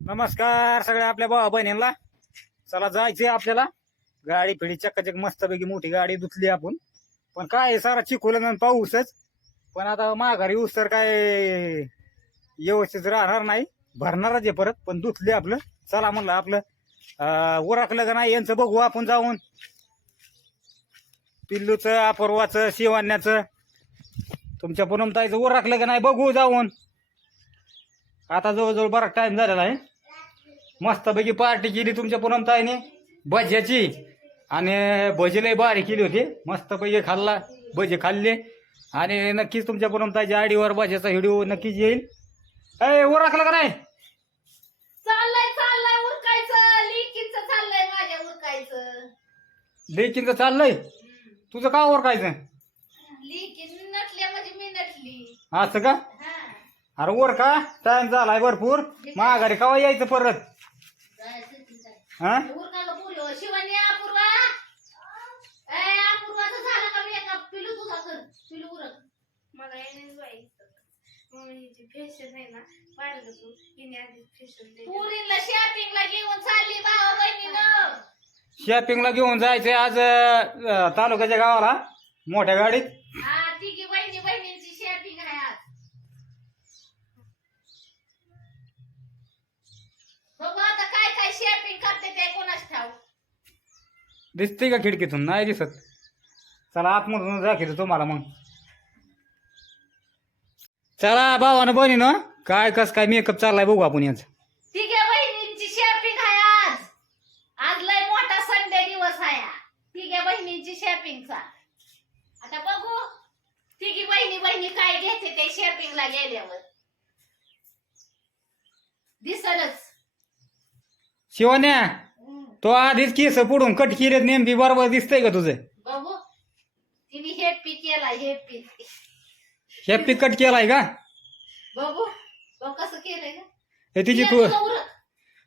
नमस्कार सगळ्या आपल्या भावा बहिणींना. चला जायचंय आपल्याला. गाडी फिडी चक्काचक मस्तपैकी मोठी गाडी धुतली आपण. पण काय आहे, सारा चिखोलन आणि पाऊसच. पण आता माघारी येऊस तर काय व्यवस्थित राहणार नाही. भरणारच आहे परत पण धुतली आपलं. चला म्हणलं आपलं अं, उरकलं का नाही यांचं बघू आपण जाऊन. पिल्लूचं अपर्वाचं शिवान्याचं तुमच्या पुनमताईचं उरकलं का नाही बघू जाऊन. आता जवळजवळ बराच टाइम झालेला आहे. मस्तपैकी पार्टी केली तुमच्या पूनमताईने भज्याची. आणि भजी लय बारी केली होती. मस्तपैकी खाल्ला भजी खाल्ले. आणि नक्कीच तुमच्या पूनमताईच्या आडीवर भज्याचा व्हिडिओ नक्कीच येईल. ए ओळखला का नाही? चाललंय चाललंय उरकायचं. लिकीचं चाललंय माझ्या उरकायचं. लेकीचं चाललंय? तुझं का ओरकायचं लिकी नटल्या म्हणजे मी नटली. असं का? हा. अरे वर का टाइम झालाय भरपूर. माघारी कवा यायचं परत? हा? पुरीला शॉपिंगला घेऊन चालली भावा बहिणीनं. शॉपिंगला घेऊन जायचंय आज अं, तालुक्याच्या गावाला मोठ्या गाडीत. हा तिघी बहिणी बहिणींची शॉपिंग आहे आज बघू आता काय काय कोणाच दिसते का खिडकीतून? नाही दिसत. चला आतमधून दाखवतो तुम्हाला मग. चला भावानं बहिणीनं. काय कस काय मेकअप चाललाय बघू आपण याच. तिघ्या बहिणींची शॉपिंग आहे आज. आज लय मोठा संडे दिवस आहे हा. बहिणींची शॉपिंगचा आता बघू. तिघी बहिणी बहिणी काय घेते ते शॉपिंगला गेल्यावर. दिसलच शिवान्या तो आधीच केस पुढून कट केलेत नेमकी बरोबर दिसतंय का तुझं? तिने हेपी केला कट केलाय का? कसं केलंय हे तिची तू.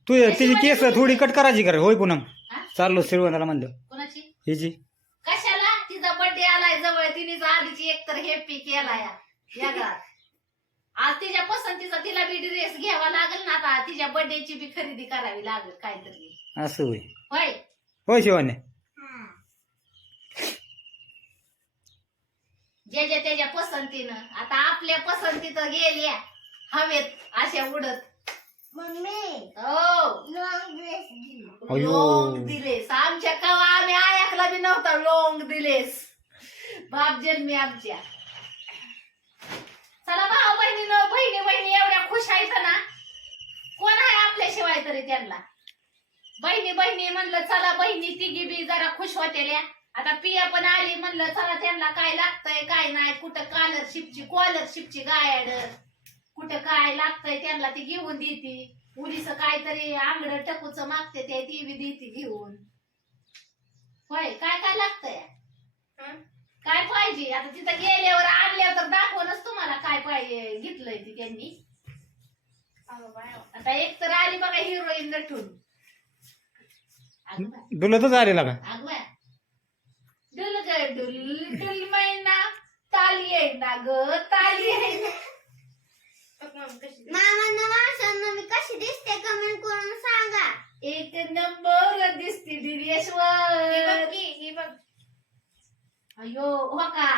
तू तिची केस थोडी कट करायची का रे? होय पुन्हा हा? चाललो श्रीवंताला म्हणलं. कोणाची? हिची. कशाला? तिचा बर्थडे आलाय जवळ. तिने आधीची एकतर हेपी केलाय. या घरात. आज तिच्या पसंतीचा तिला बी ड्रेस घ्यावा लागेल ना आता तिच्या बर्थडेची बी खरेदी करावी लागेल काहीतरी. असं होय. होय? होय शिवान्या ज्याच्या त्याच्या पसंतीनं आता आपल्या पसंतीत गेल्या हवेत अशा उडत. मम्मी हो. लॉंग ड्रेस अयो. लोंग दिलेस आमच्या कवा आम्ही ऐकला बी नव्हता लोंग दिलेस बाप जन्मी आमच्या. चला भाऊ बहिणीनं बहिणी बहिणी एवढ्या खुश आहेत ना. कोण आहे आपल्याशिवाय तरी त्यांना? बहिणी बहिणी म्हणलं चला बहिणी तिघी बी जरा खुश होतेल्या आता पिया पण आली म्हणलं चला त्यांना काय लागतंय काय नाही कुठं कॉलरशिपची कॉलरशिपची गायड? कुठं काय लागतंय त्यांना ती घेऊन देते. उलीस काहीतरी आंगड टकूच मागते ते ती बी देते घेऊन. होय काय काय लागतंय काय पाहिजे? आता तिथं गेल्यावर आणल्यावर तर दाखवूनच तुम्हाला काय पाहिजे घेतलंय ती त्यांनी. आता एक तर आली बघा हिरोईन नटून. अगं बाय, दुलतच आलेला का? अगं बाय. डुल ग डुल डुल मैना. ताली आहे ना ग ताली आहे ना. मामांना माणसांना मी कशी दिसते कमेंट करून सांगा. एक नंबर दिसते दिनेश्वर अयो हो का?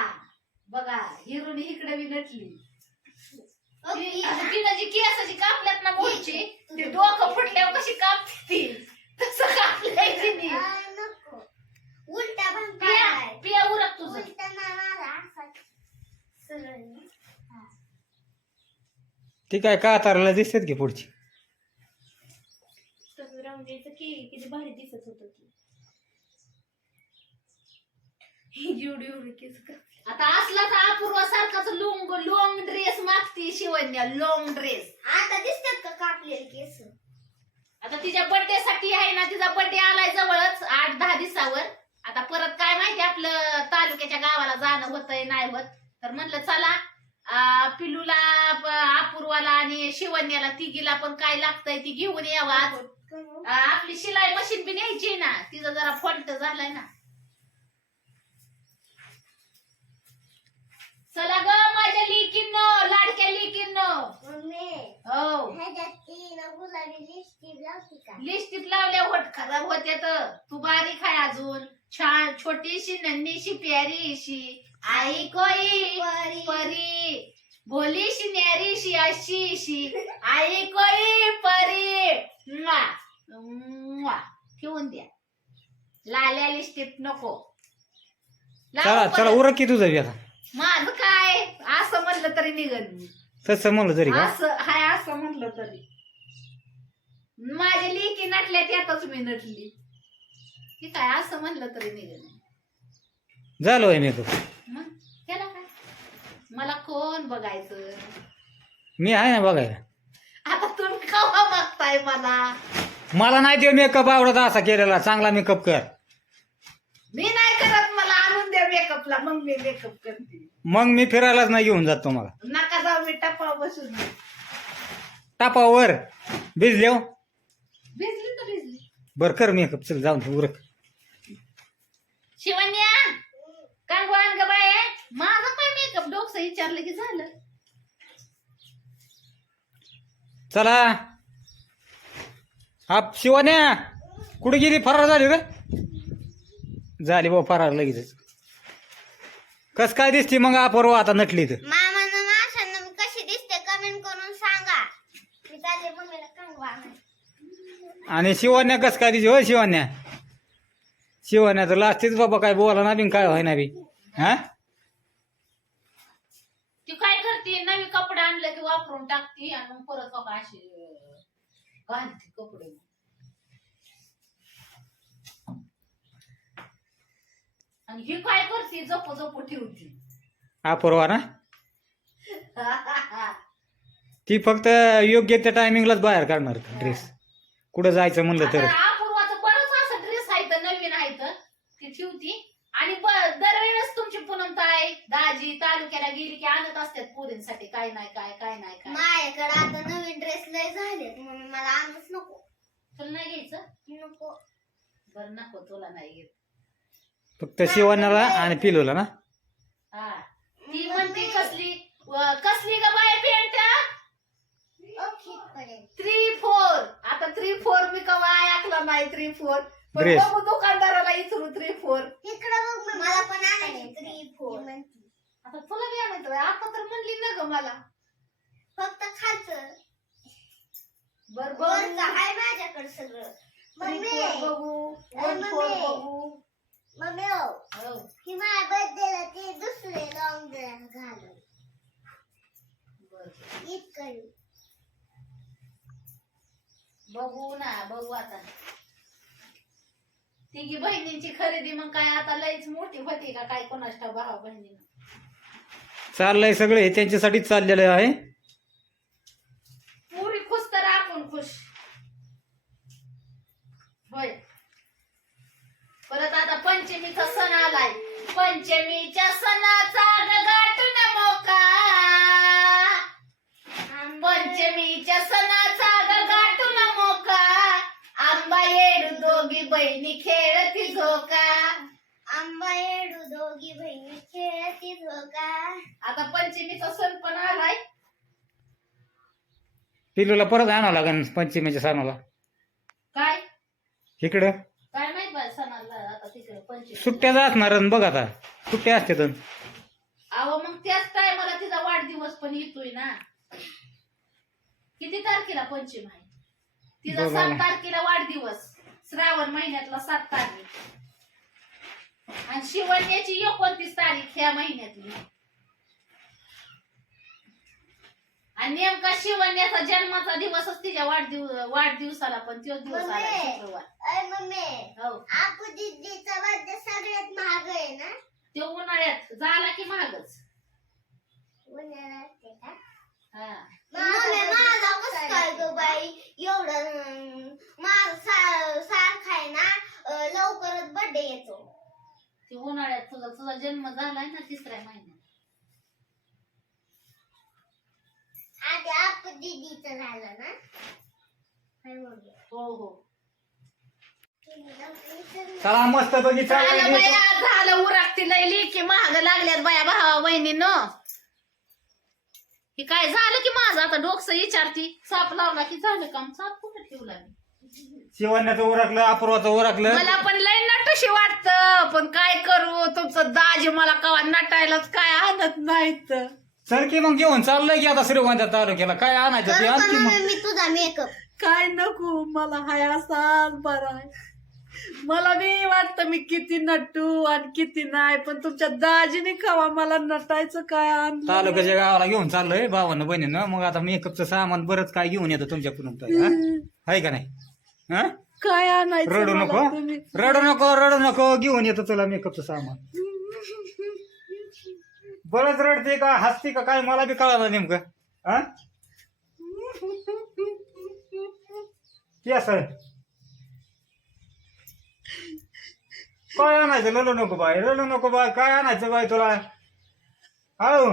बघा हिरोनी इकडे बी नटली. तिनं जी केसाची कापल्यात ना मोडची ते डोकं फुटल्यावर कशी कापते? ती तसं कापलंय तिने. उलटा पण पिया. पिया उरक तुझं. उलटा ती काय का तारला दिसतात की पुढची? की किती भारी दिसत होत एवढी केस आता असला तर अपूर्वा सारखाच लोंग लोंग ड्रेस मागती शिवण्या लोंग ड्रेस आता दिसतात का कापलेले केस? आता तिच्या बर्थडे साठी आहे ना तिचा बर्थडे आलाय जवळच आठ दहा दिवसावर. आता परत काय माहिती आपलं तालुक्याच्या गावाला जाणं होतंय नाही होत. तर म्हणलं चला आ, पिलूला अपूर्वाला आणि शिवण्याला तिघीला पण काय लागतंय ती घेऊन यावं आज. आ, आपली शिलाई मशीन बी न्यायची ना तिचा जरा फॉल्ट झालाय ना. चला ग माझ्या लिकींनो लाडक्या लिकींनो. मम्मी हो. लिस्टीत लावल्या होट खराब होते तर. तू बारीक आहे अजून. छान छोटीशी नन्हीशी प्यारीशी. आई कोई परी. परी. भोलीशी न्यारीशी अशीशी. आई कोई परी. म्वा. ठेवून द्या. लाल्या लिस्टीत नको. चला चला. उरक की तुझं बी आता. माझं तरी निघन मी. तसं म्हणलं तरी का? असं हाय असं म्हणलं तरी. माझ्या लेकी नटल्या त्यातच मी नटली. की काय असं म्हणलं तरी निघन झालं होय मेकअप. मग त्याला काय? मला कोण बघायचं? मी आहे ना बघायला. आता तुम्ही कवा बघताय मला? मला नाही ते मेकअप आवडत असा केलेला. चांगला मेकअप कर मी नाही करत मला आणून द्या मेकअपला मग मी मेकअप करते. मग मी फिरायलाच नाही घेऊन जात तुम्हाला. नका जाऊ मी टप्पा बसून टापावर? भिजली तर भिजली. बर कर मेकअप चल जाऊन दे, उरक. शिवन्या कांगवान ग बाय माझं काय मेकअप डोकं विचारलं की झालं. चला. आप शिवान्या कुठे गेली? फरार झाली का झाली बाबा फरार लगेच कस काय दिसती मग अपर्व आता नटली तर मामानं माशांना मी कशी दिसते कमेंट करून सांगा. मी चालले मम्मीला कंगवा आणायला. आणि शिवान्या कस काय दिसती हो शिवान्या शिवान्या तर लास्टीच बाबा काय बोला ना बी काय व्हाय ना बी. हा? ती काय करते? नवी कपडे आणले की वापरून टाकते आणि मग परत बघा अशी अं, घालते कपडे. आणि ही काय करते? जपू जपू ठेवते अपर्वा ना? ती फक्त योग्य त्या टायमिंगलाच बाहेर काढणार ड्रेस कुठं जायचं म्हणलं तर. अपूर्वाचं बरंच असं ड्रेस आहे तर नवीन आहे तर. ती ठेवती आणि ब- दरवेळेस तुमची पूनम ताई दाजी तालुक्याला गेली की आणत असतात पोरींसाठी. काय नाही काय काय नाही काय. माझ्याकडे आता नवीन ड्रेस लय झालेत मम्मी मला आणूच नको. तुला नाही घ्यायचं? नको. बरं नको तुला नाही घेत. फक्त शिवान्याला आणि पिलूला ना? हा. ती म्हणते कसली व- कसली ग बाय पेंट थ्री फोर आता थ्री फोर मी कवा ऐकला नाही थ्री फोर पण Dress. बघू दुकानदाराला इचरू थ्री फोर इकडे बघ मम्मी. मला पण आणायची थ्री फोर आता तुला बी आणायचं. आता तर म्हणली ना ग मला. फक्त खायचं. बर वरचं आहे माझ्याकडे सगळं. मम्मी. बघू. अरे वन फोर मम्मी. बघू. मम्मी हो हो. ही माझ्या बर्थडेला ते दुसरे लॉंग ड्रेस घालून बर. ईद करू बघू ना बघू आता तिघी बहिणींची खरेदी मग काय आता लयच मोठी होती का काय कोणाच ठाव भावा बहिणी चाललंय सगळे हे त्यांच्यासाठीच चाललेलं आहे पुरी खुश तर आपण खुश होय परत आता पंचमीचा सण आलाय पंचमीच्या सणाचा ग गाठून मोका. पंचमीच्या सणाचा ग गाठून मोका. आंबा येडू दोघी बहिणी खेळती झोका. आंबा येडू दोघी बहिणी खेळती झोका. आता पंचमीचा सण पण आलाय. पिलूला परत आणावं लागेल पंचमीच्या सणाला. काय? इकडं. काय माहीत बाय सणाला आता तिकडे पंचमी. सुट्ट्याच असणार बघ आता. सुट्ट्या असते तर अहो मग त्याच टायमाला तिचा वाढदिवस पण येतोय ना. किती तारखेला पंचम? आहे तिचा सात. तारखेला वाढदिवस. श्रावण महिन्यातला सात तारीख. आणि शिवण्याची एकोणतीस तारीख ह्या महिन्यातली. आणि नेमका शिवण्याचा जन्माचा दिवसच तिच्या वाढदिव वाढदिवसाला पण तोच दिवस आला मम्मी. शुक्रवार. मम्मी. हो. आपू दीदीचा बर्थडे सगळ्यात महाग आहे ना? तो उन्हाळ्यात झाला की महागच? हा. माझा कसं काय ग बाई? एवढं अं, माझा सा- सारखा आहे ना अं, लवकरच बर्थडे येतो. ते उन्हाळ्यात तुझा तुझा जन्म झालाय ना तिसऱ्या महिन्यात. आधी आपू दीदीचं झालं ना? काय? हो हो. चला मस्त झालं उरागती लय लेकी महाग लागल्यात बाया भावा बहिणीनं हे काय झालं की माझं? आता डोकसं विचारती. साप लावला की झालं काम? साप कुठं ठेवला मी? शिवण्याचं उरकलं अपूर्वाचं उरकलं मला पण लय नटशी वाटत. पण काय करू? तुमचं दाजी मला कवा नटायलाच काय आणत नाहीत. चल की मग जेवण चाललंय की आता श्रीगोंदा तालुक्याला. काय आणायचं ते? मग. मी तुझा मेकअप काय नको? मला हाय असाच बरा मला बी वाटतं मी किती नटू आणि किती नाही पण तुमच्या दाजीने कवा मला नटायचं काय आणलं तालुक्याच्या गावाला घेऊन चाललोय भावानं बहिणीनं. मग आता मेकअपचं सामान बरंच काय घेऊन येतो तुमच्याकडून ताई, हा? आहे का नाही? हा? काय आणायचं रडू मला नको. तुम्ही? रडू नको रडू नको. घेऊन येतो तुला मेकअपचं सामान बरंच रडते का हसते का काय मला बी कळालं नेमकं हा? की असं? काय आणायचं? रडू नको बाय रडू नको बाय काय आणायचं बाय तुला? हो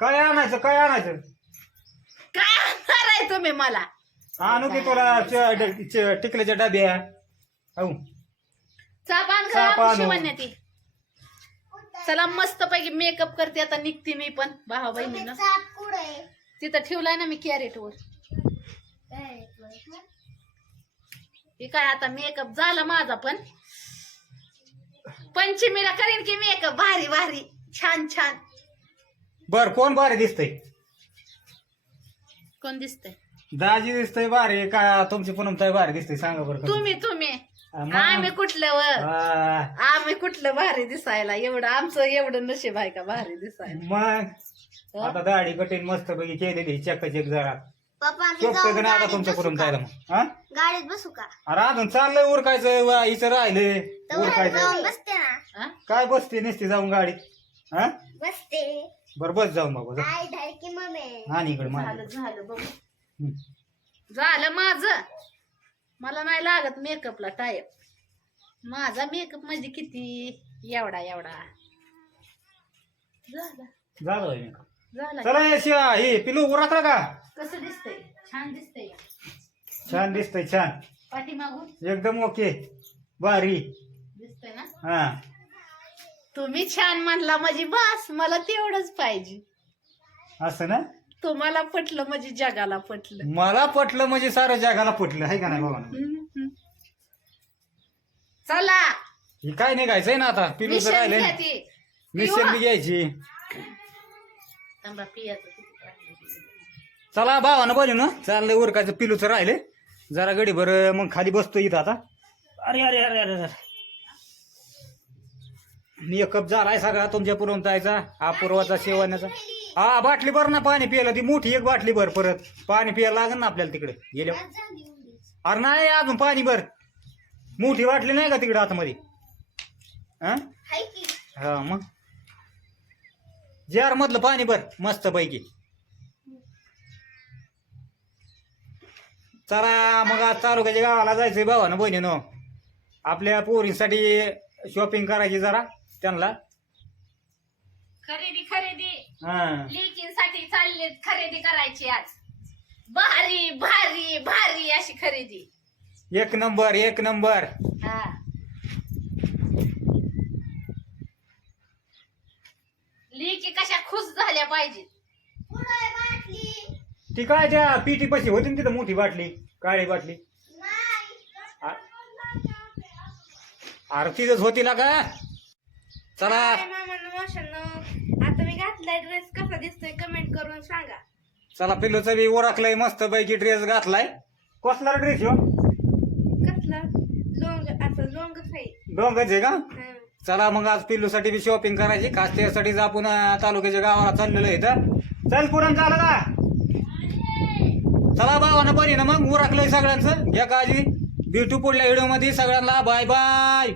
काय आणायचं? काय आणायचं? काय आणणार आहे तुम्ही मला? आणू की तुला? च- ड- च- टिकल्याच्या डब्या हो चाप आण चाप का आणू. शिवण्याती चला मस्त पैकी मेकअप करते आता निघते मी पण भावा बहिणीनं. तिथं ठेवलाय ना मी कॅरेटवर हे काय आता मेकअप झाला माझा पण. पंचमीला करीन की मेकअप भारी भारी. छान छान. बर कोण भारी दिसतंय? कोण दिसतंय? दाजी दिसतंय भारी. का तुमची पूनम ताई भारी दिसतंय. सांगा बरं का? तुम्ही तुम्ही. मग. आम्ही कुठलं? व हा, आम्ही कुठलं भारी दिसायला? एवढं आमचं एवढं नशीब आहे का भारी दिसायला? मग? आता दाढी कठीण मस्त पैकी केलेली चेक चेक जरा. पप्पा मी चोपतंय जाऊन का नाही आता गाडीत तुमच्या बसू का? ताईला मग? हा? गाडीत बसू का? अरे अजून चाललंय उरकायचं वा, हिचं तर उरकायचं. जाऊन बसते ना. हा? काय बसते नसते जाऊन गाडीत? हा? बसते. बर बस जाऊन बाबा जा. आई धडकी मम्मी आणि इकडे झालं माझ्या झालं बघ. झालं माझं. मला नाही लागत मेकअपला टाईप. माझा मेकअप म्हणजे किती? एवढा एवढा. झाला. झालं होय मी. झाला. चला ये शिवा हे पिलू उरकलं का? कसं दिसतंय? छान दिसतंय. छान दिसतंय छान. पाठीमागून? एकदम ओके. भारी. दिसतंय ना? हा. तुम्ही छान म्हणला म्हणजे बस मला तेवढंच पाहिजे. असं ना? तुम्हाला पटलं म्हणजे जगाला पटलं. मला पटलं म्हणजे सारं जगाला पटलं आहे का नाही बाबा? हम्म. चला. ही काय निघायचंय ना आता? पिलूचं मिशन राहिलंय घ्या ना ती. मिशन बी घ्यायची. पियाचं किती. चला भावानं बनू ना चाललंय उरकायचं पिलूचं राहिले. जरा गडी भर मग खाली बसतो इथं आता. अरे अरे अरे अरे अरे. मेकअप झालाय सगळा तुमच्या पुरवतायचा अपूर्वाचा शेवण्याचा. हा बाटली भर ना पाणी प्यायला. ती मोठी एक बाटली भर परत. पाणी प्यायला लागेल ना आपल्याला तिकडे. गेल्या अरे नाही अजून पाणी भर. मोठी बाटली नाही का तिकडे आतमध्ये? हा हाय की. हा मग? जार मधलं पाणी भर मस्त पैकी चला मग आज तालुक्याच्या गावाला जायचंय भावानं बहिणीनं. आपल्या पोरींसाठी शॉपिंग करायची जरा त्यांना. खरेदी खरेदी. हा. लेकींसाठी चालले खरेदी करायची आज. भारी भारी भारी अशी खरेदी. एक नंबर एक नंबर. हा. लेकी कशा खुश झाल्या पाहिजेत? बाटली? ती काय त्या पिटी पशी होती ना तिथं मोठी बाटली काळी बाटली. नाही. आ- अरे तिथंच होती ना का? चला. आता मी घातलाय ड्रेस कसा दिसतोय कमेंट करून सांगा. चला पिल्लूचं बी ओळखलंय मस्त पैकी ड्रेस घातलाय. कसला ड्रेस हो? कसला? लोंग आता लोंगच आहे. डोंगच आहे का? चला मग आज पिल्लूसाठी बी शॉपिंग करायची. खास त्यासाठीच आपण तालुक्याच्या गावाला चाललेलो आहे इथं. चल पुरण चाल का चला भावानं बरी ना मग. उरकलंय सगळ्यांचं. घ्या काळजी. ब्युटी पुढल्या व्हिडिओमध्ये सगळ्यांना बाय बाय